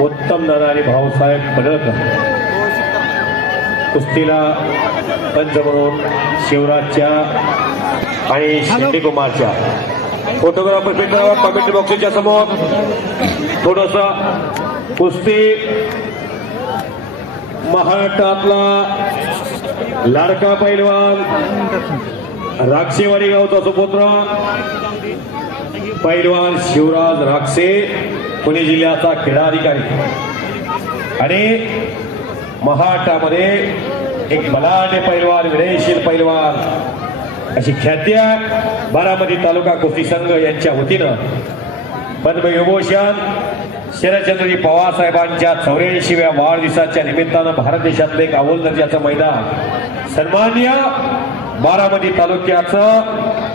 उत्तम दादा आणि भाऊसाहेब पडळकर कुस्तीला पंच म्हणून शिवराजच्या आणि शिंदेकुमारच्या. फोटोग्राफर मित्रांनो कमेंट बॉक्सच्या समोर. थोडस कुस्ती महाराष्ट्रातला लाडका पैलवान राक्षेवाडी गावचा सुपुत्र. पैलवान शिवराज राक्षे पुणे जिल्ह्याचा क्रीडा अधिकारी आणि महाराष्ट्रामध्ये एक बलाढ्य पैलवान विनयशील पैलवान अशी ख्याती आहे. बारामती तालुका कुस्ती संघ यांच्या वतीनं पद्मविभूषण शरदचंद्रजी पवार साहेबांच्या चौऱ्याऐंशीव्या वाढदिवसाच्या निमित्तानं भारत देशातलं एक अव्वल दर्जाचं मैदान सन्मान्य बारामती तालुक्याचं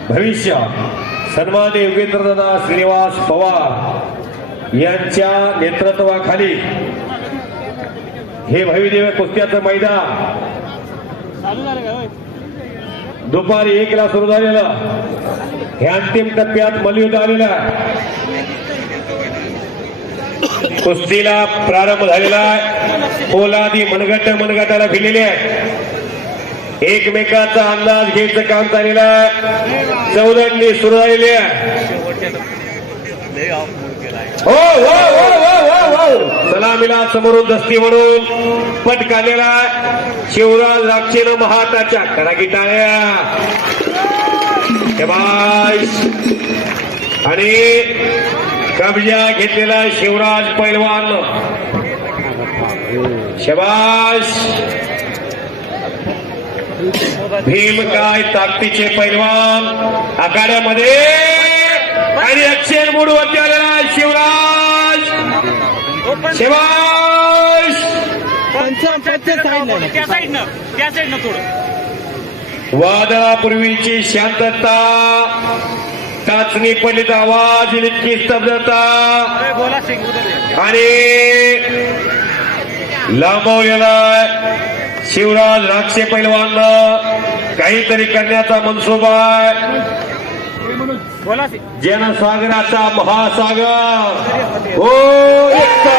भविष्य. सन्मान्य योगेंद्रदादा श्रीनिवास पवार यांच्या नेतृत्वाखाली हे भविदेव कुस्त्याचं मैदान दुपारी एकला सुरू झालेलं. हे अंतिम टप्प्यात मल्लयुद्ध आलेलं आहे. कुस्तीला प्रारंभ झालेला आहे. पोलादी मनगट मनगटाला भिलेले आहे. एकमेकाचा अंदाज घ्यायचं काम चाललेलं आहे. सुरू झालेली हो, हो हो हो हो हो सलामीला समोरून दस्ती म्हणून पटकालेला शिवराज राक्षीनं महाताच्या कडाकी टाळ्या आणि कब्जा घेतलेला शिवराज पैलवान. शबाश भीम काय ताकदीचे पैलवान? आखाड्यामध्ये आणि अक्षर मूडवरती आलेला शिवराज शिवराज. शिवाश वादळापूर्वीची शांतता. चाचणी पडलीत आवाज इतकी स्तब्धता. अरे आणि लांबवलेला शिवराज राक्षे पैलवान काहीतरी करण्याचा मनसोबा आहे. जनसागराचा महासागर. हो एकता.